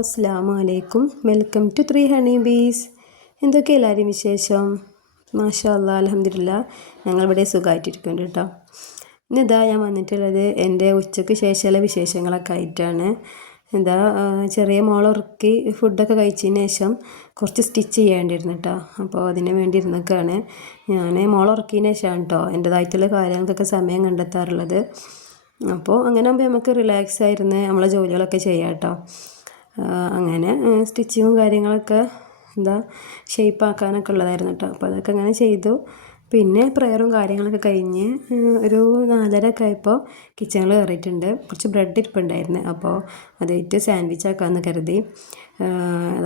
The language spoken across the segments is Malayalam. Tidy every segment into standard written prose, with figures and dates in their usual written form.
അസ്സലാമു അലൈക്കും. Welcome to 3 honey bees. എന്തൊക്കെ എല്ലാവരും വിശേഷം? മാഷാ അല്ലാ, അൽഹംദുലില്ലാ, ഞങ്ങളിവിടെ സുഖമായിട്ടിരിക്കുന്നുണ്ട് കേട്ടോ. ഇന്നിതാ ഞാൻ വന്നിട്ടുള്ളത് എൻ്റെ ഉച്ചയ്ക്ക് ശേഷമുള്ള വിശേഷങ്ങളൊക്കെ ആയിട്ടാണ്. ചെറിയ മോളുറക്കി ഫുഡൊക്കെ കഴിച്ചതിന് ശേഷം കുറച്ച് സ്റ്റിച്ച് ചെയ്യേണ്ടിയിരുന്നു കേട്ടോ. അപ്പോൾ അതിന് വേണ്ടി ഇരുന്നൊക്കെയാണ് ഞാൻ. മോളുറക്കിയതിന് ശേഷമാണ് കേട്ടോ എൻ്റേതായിട്ടുള്ള കാര്യങ്ങൾക്കൊക്കെ സമയം കണ്ടെത്താറുള്ളത്. അപ്പോൾ അങ്ങനെ ആകുമ്പോൾ നമുക്ക് റിലാക്സ് ആയിരുന്ന് നമ്മളെ ജോലികളൊക്കെ ചെയ്യാം കേട്ടോ. അങ്ങനെ സ്റ്റിച്ചിങ്ങും കാര്യങ്ങളൊക്കെ ഷേപ്പ് ആക്കാനൊക്കെ ഉള്ളതായിരുന്നു കേട്ടോ. അപ്പോൾ അതൊക്കെ അങ്ങനെ ചെയ്തു. പിന്നെ പ്രയറും കാര്യങ്ങളൊക്കെ കഴിഞ്ഞ് ഒരു 4:30 ഒക്കെ ആയപ്പോൾ കിച്ചണിൽ കയറിയിട്ടുണ്ട്. കുറച്ച് ബ്രെഡ് ഇരിപ്പുണ്ടായിരുന്നു, അപ്പോൾ അതായിട്ട് സാൻഡ്വിച്ച് ആക്കാമെന്ന് കരുതി.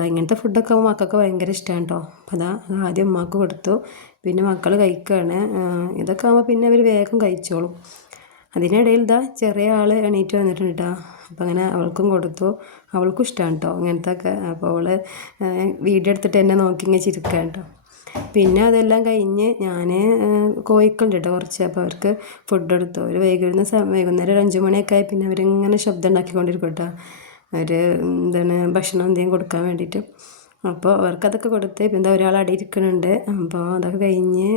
ഇങ്ങനത്തെ ഫുഡൊക്കെ ആകുമ്പോൾ മക്കൾക്ക് ഭയങ്കര ഇഷ്ടമാണ് കേട്ടോ. അപ്പോൾ ആദ്യം ഉമ്മാക്ക് കൊടുത്തു, പിന്നെ മക്കൾ കഴിക്കുകയാണ്. ഇതൊക്കെ ആകുമ്പോൾ പിന്നെ അവർ വേഗം കഴിച്ചോളും. അതിനിടയിൽ ചെറിയ ആൾ എണീറ്റ് വന്നിട്ടുണ്ട് കേട്ടോ. അപ്പോൾ അങ്ങനെ അവൾക്കും കൊടുത്തു. അവൾക്കും ഇഷ്ടമാണ് കേട്ടോ ഇങ്ങനത്തെ ഒക്കെ. അപ്പോൾ അവൾ വീഡിയോ എടുത്തിട്ട് എന്നെ നോക്കി ഇങ്ങനെ ചിരിക്കുകയാണ് കേട്ടോ. പിന്നെ അതെല്ലാം കഴിഞ്ഞ് ഞാൻ കോഴിക്കളുണ്ട് കേട്ടോ കുറച്ച്. അപ്പോൾ അവർക്ക് ഫുഡ് എടുത്തു. ഒരു വൈകുന്നേരം ഒരു 5 മണിയൊക്കെ ആയി. പിന്നെ അവരിങ്ങനെ ശബ്ദം ഉണ്ടാക്കിക്കൊണ്ടിരിക്കും കേട്ടോ. അവർ ഭക്ഷണം എന്തെങ്കിലും കൊടുക്കാൻ വേണ്ടിയിട്ട്. അപ്പോൾ അവർക്കതൊക്കെ കൊടുത്ത് പിന്നെ ഒരാൾ അടി ഇരിക്കുന്നുണ്ട്. അപ്പോൾ അതൊക്കെ കഴിഞ്ഞ്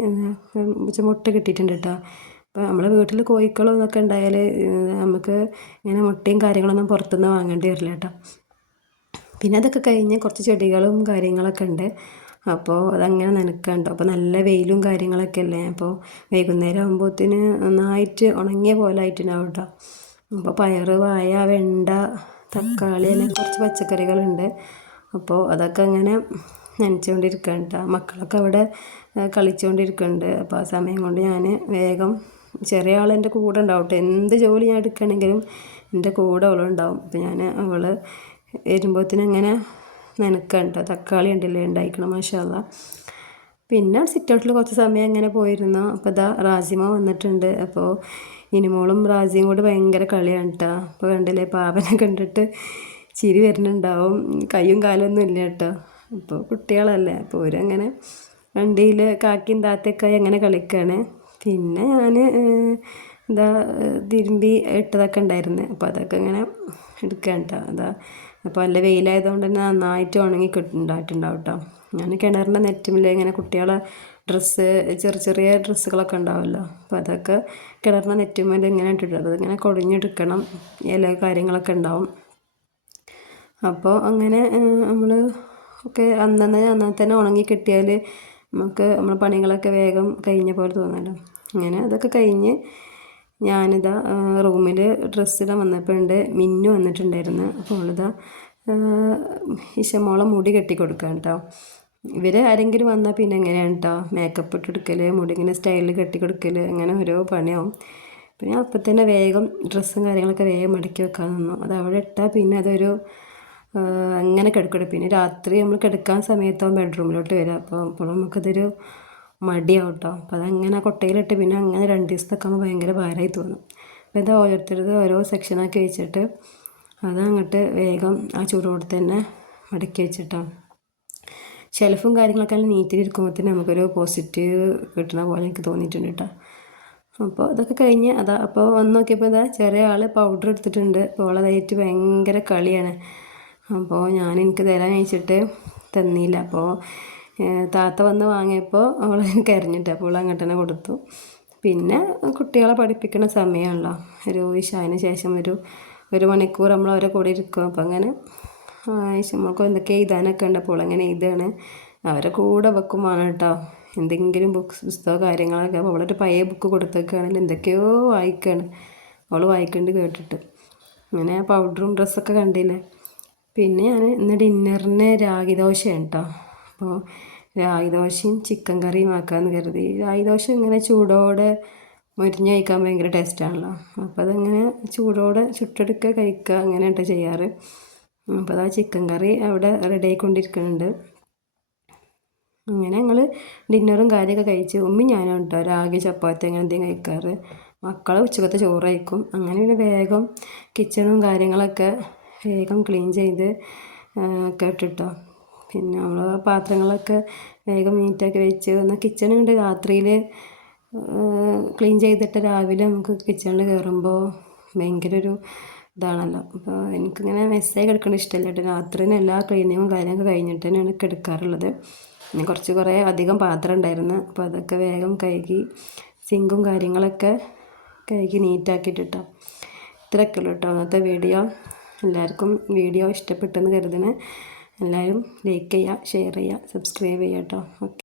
മുട്ട കിട്ടിയിട്ടുണ്ട് കേട്ടോ. അപ്പോൾ നമ്മളെ വീട്ടിൽ കോഴിക്കളും ഇതൊക്കെ ഉണ്ടായാൽ നമുക്ക് ഇങ്ങനെ മുട്ടയും കാര്യങ്ങളൊന്നും പുറത്തുനിന്ന് വാങ്ങേണ്ടി വരില്ല കേട്ടോ. പിന്നെ അതൊക്കെ കഴിഞ്ഞ് കുറച്ച് ചെടികളും കാര്യങ്ങളൊക്കെ ഉണ്ട്. അപ്പോൾ അതങ്ങനെ നനയ്ക്കാനുണ്ടോ. അപ്പോൾ നല്ല വെയിലും കാര്യങ്ങളൊക്കെ അല്ലേ. അപ്പോൾ വൈകുന്നേരം ആകുമ്പോഴത്തേന് നന്നായിട്ട് ഉണങ്ങിയ പോലെ ആയിട്ടുണ്ടാവും കേട്ടോ. അപ്പോൾ പയർ, വാഴ, വെണ്ട, തക്കാളി അങ്ങനെ കുറച്ച് പച്ചക്കറികളുണ്ട്. അപ്പോൾ അതൊക്കെ അങ്ങനെ നനച്ചുകൊണ്ടിരിക്കുകയാണ് കേട്ടോ. മക്കളൊക്കെ അവിടെ കളിച്ചുകൊണ്ടിരിക്കുന്നുണ്ട്. അപ്പോൾ ആ സമയം കൊണ്ട് ഞാൻ വേഗം, ചെറിയ ആൾ എൻ്റെ കൂടെ ഉണ്ടാവും കേട്ടോ. എന്ത് ജോലി ഞാൻ എടുക്കുകയാണെങ്കിലും എൻ്റെ കൂടെ അവളുണ്ടാവും. അപ്പോൾ ഞാൻ അവൾ വരുമ്പോഴത്തേനും അങ്ങനെ നനയ്ക്കുകയാണ് കേട്ടോ. തക്കാളി ഉണ്ടല്ലേ ഉണ്ടായിരിക്കണം, മാഷാ അല്ലാ. പിന്നെ സിറ്റൗട്ടിൽ കുറച്ച് സമയം അങ്ങനെ പോയിരുന്നു. അപ്പോൾ റാസിമ വന്നിട്ടുണ്ട്. അപ്പോൾ ഇനിമോളും റാസിയും കൂടി ഭയങ്കര കളിയാണ് കേട്ടോ. അപ്പോൾ കണ്ടില്ലേ, പാവനെ കണ്ടിട്ട് ചിരി വരുന്നുണ്ടാവും. കയ്യും കാലൊന്നും ഇല്ല കേട്ടോ. അപ്പോൾ കുട്ടികളല്ലേ, അപ്പോൾ അവരങ്ങനെ വണ്ടിയിൽ കാക്കിയും താത്തയൊക്കെ അങ്ങനെ കളിക്കുകയാണ്. പിന്നെ ഞാൻ തിരുമ്പി ഇട്ടതൊക്കെ ഉണ്ടായിരുന്നു. അപ്പോൾ അതൊക്കെ ഇങ്ങനെ എടുക്കുകയാണ് കേട്ടോ. അപ്പോൾ നല്ല വെയിലായതുകൊണ്ട് തന്നെ നന്നായിട്ട് ഉണങ്ങി ഉണ്ടായിട്ടുണ്ടാവും കേട്ടോ. ഞാൻ കിണറിൻ്റെ നെറ്റുമില്ല ഇങ്ങനെ കുട്ടികളെ ഡ്രസ്സ്, ചെറിയ ഡ്രസ്സുകളൊക്കെ ഉണ്ടാവുമല്ലോ. അപ്പോൾ അതൊക്കെ കിണറിൻ്റെ നെറ്റുമില്ല ഇങ്ങനെ ഇട്ടിട്ടുണ്ട്. അതിങ്ങനെ കൊടിഞ്ഞെടുക്കണം, ഇല കാര്യങ്ങളൊക്കെ ഉണ്ടാവും. അപ്പോൾ അങ്ങനെ നമ്മൾ ഒക്കെ അന്നേ തന്നെ ഉണങ്ങി കിട്ടിയാൽ നമുക്ക് നമ്മളെ പണികളൊക്കെ വേഗം കഴിഞ്ഞ പോലെ തോന്നല്ലോ. അങ്ങനെ അതൊക്കെ കഴിഞ്ഞ് റൂമിൽ ഡ്രസ്സിടാൻ വന്നപ്പോഴുണ്ട് മിന്നു വന്നിട്ടുണ്ടായിരുന്നു. അപ്പോൾ അവളിതാ ഇശമോളെ മുടി കെട്ടി കൊടുക്കുകയാണ് കേട്ടോ. ഇവർ ആരെങ്കിലും വന്നാൽ പിന്നെ എങ്ങനെയാണ് കേട്ടോ മേക്കപ്പ് ഇട്ടെടുക്കൽ, മുടി ഇങ്ങനെ സ്റ്റൈലിൽ കെട്ടി കൊടുക്കൽ, അങ്ങനെ ഓരോ പണിയാവും. പിന്നെ അപ്പം തന്നെ വേഗം ഡ്രസ്സും കാര്യങ്ങളൊക്കെ വേഗം മടക്കി വെക്കാൻ നിന്നു. അത് അവിടെ ഇട്ടാൽ പിന്നെ അതൊരു അങ്ങനെ കിടക്കും. പിന്നെ രാത്രി നമ്മൾ കിടക്കാൻ സമയത്താവും ബെഡ്റൂമിലോട്ട് വരിക. അപ്പോൾ നമുക്കതൊരു മടിയാവും കേട്ടോ. അപ്പോൾ അതങ്ങനെ കൊട്ടയിലിട്ട് പിന്നെ അങ്ങനെ 2 ദിവസത്തൊക്കെ ആകുമ്പോൾ ഭയങ്കര ഭാരമായി തോന്നും. അപ്പോൾ ഓരോരുത്തരത് ഓരോ സെക്ഷനാക്കി വെച്ചിട്ട് അതങ്ങോട്ട് വേഗം ആ ചൂടോടെ തന്നെ മടക്കി വെച്ചിട്ടോ. ഷെൽഫും കാര്യങ്ങളൊക്കെ നല്ല നീറ്റിലിരിക്കുമ്പോഴത്തേന് നമുക്കൊരു പോസിറ്റീവ് കിട്ടണ പോലെ എനിക്ക് തോന്നിയിട്ടുണ്ട് കേട്ടോ. അപ്പോൾ അതൊക്കെ കഴിഞ്ഞ് അപ്പോൾ വന്ന് നോക്കിയപ്പോൾ ചെറിയ ആൾ പൗഡർ എടുത്തിട്ടുണ്ട്. അപ്പോൾ അവളതായിട്ട് ഭയങ്കര കളിയാണ്. അപ്പോൾ എനിക്ക് തരാൻ അയച്ചിട്ട് തന്നില്ല. അപ്പോൾ താത്ത വന്ന് വാങ്ങിയപ്പോൾ അവൾ കരഞ്ഞിട്ട് അപ്പോൾ അങ്ങോട്ട് തന്നെ കൊടുത്തു. പിന്നെ കുട്ടികളെ പഠിപ്പിക്കുന്ന സമയമാണല്ലോ, ഒരു ഇശാന് ശേഷം ഒരു മണിക്കൂർ നമ്മൾ അവരെ കൂടെ ഇരിക്കും. അപ്പോൾ അങ്ങനെ നമ്മൾക്ക് എന്തൊക്കെ എഴുതാനൊക്കെ ഉണ്ട്. അപ്പോൾ അങ്ങനെ എഴുതാണ്, അവരെ കൂടെ വെക്കുമാണ് കേട്ടോ. എന്തെങ്കിലും പുസ്തകമോ കാര്യങ്ങളൊക്കെ. അപ്പോൾ അവളൊരു പഴയ ബുക്ക് കൊടുത്തേക്കാണെങ്കിൽ എന്തൊക്കെയോ വായിക്കുകയാണ്. അവൾ വായിക്കേണ്ടി കേട്ടിട്ട് അങ്ങനെ പൗഡറും ഡ്രസ്സൊക്കെ കണ്ടില്ലേ. പിന്നെ ഞാൻ ഇന്ന് ഡിന്നറിന് രാഗി ദോശയാണ് കേട്ടോ. അപ്പോൾ രാഗി ദോശയും ചിക്കൻ കറിയും ആക്കാമെന്ന് കരുതി. രാഗി ദോശ ഇങ്ങനെ ചൂടോടെ മുരിഞ്ഞ് കഴിക്കാൻ ഭയങ്കര ടേസ്റ്റാണല്ലോ. അപ്പോൾ അതങ്ങനെ ചൂടോടെ ചുട്ടെടുക്കുക, കഴിക്കുക, അങ്ങനെയായിട്ട് ചെയ്യാറ്. അപ്പോൾ ചിക്കൻ കറി അവിടെ റെഡി ആയിക്കൊണ്ടിരിക്കുന്നുണ്ട്. അങ്ങനെ ഞങ്ങൾ ഡിന്നറും കാര്യമൊക്കെ കഴിച്ച് ഞാനും കേട്ടോ രാഗി ചപ്പാത്തി അങ്ങനെ എന്തെങ്കിലും കഴിക്കാറ്. മക്കളെ ഉച്ചക്കത്തെ ചോറ് കഴിക്കും. അങ്ങനെ പിന്നെ വേഗം കിച്ചണും കാര്യങ്ങളൊക്കെ വേഗം ക്ലീൻ ചെയ്ത് ഒക്കെ ഇട്ടിട്ടോ. പിന്നെ നമ്മൾ പാത്രങ്ങളൊക്കെ വേഗം നീറ്റാക്കി വെച്ച് എന്നാൽ കിച്ചണുണ്ട് രാത്രിയിൽ ക്ലീൻ ചെയ്തിട്ട് രാവിലെ നമുക്ക് കിച്ചണിൽ കയറുമ്പോൾ ഭയങ്കര ഒരു ഇതാണല്ലോ. അപ്പോൾ എനിക്കിങ്ങനെ മെസ്സേജ് എടുക്കുന്നത് ഇഷ്ടമല്ല കേട്ടോ. രാത്രി തന്നെ എല്ലാ ക്ലീനിങ്ങും കാര്യങ്ങളൊക്കെ കഴിഞ്ഞിട്ട് തന്നെയാണ് എടുക്കാറുള്ളത്. പിന്നെ കുറേ അധികം പാത്രം ഉണ്ടായിരുന്നു. അപ്പോൾ അതൊക്കെ വേഗം കഴുകി സിങ്കും കാര്യങ്ങളൊക്കെ കഴുകി നീറ്റാക്കിയിട്ടോ. ഇത്രയൊക്കെ ഉള്ളൂ കേട്ടോ അന്നത്തെ വീഡിയോ. എല്ലാവർക്കും വീഡിയോ ഇഷ്ടപ്പെട്ടെന്ന് കരുതണേ. എല്ലാവരും ലൈക്ക് ചെയ്യുക, ഷെയർ ചെയ്യുക, സബ്സ്ക്രൈബ് ചെയ്യുക കേട്ടോ. ഓക്കെ.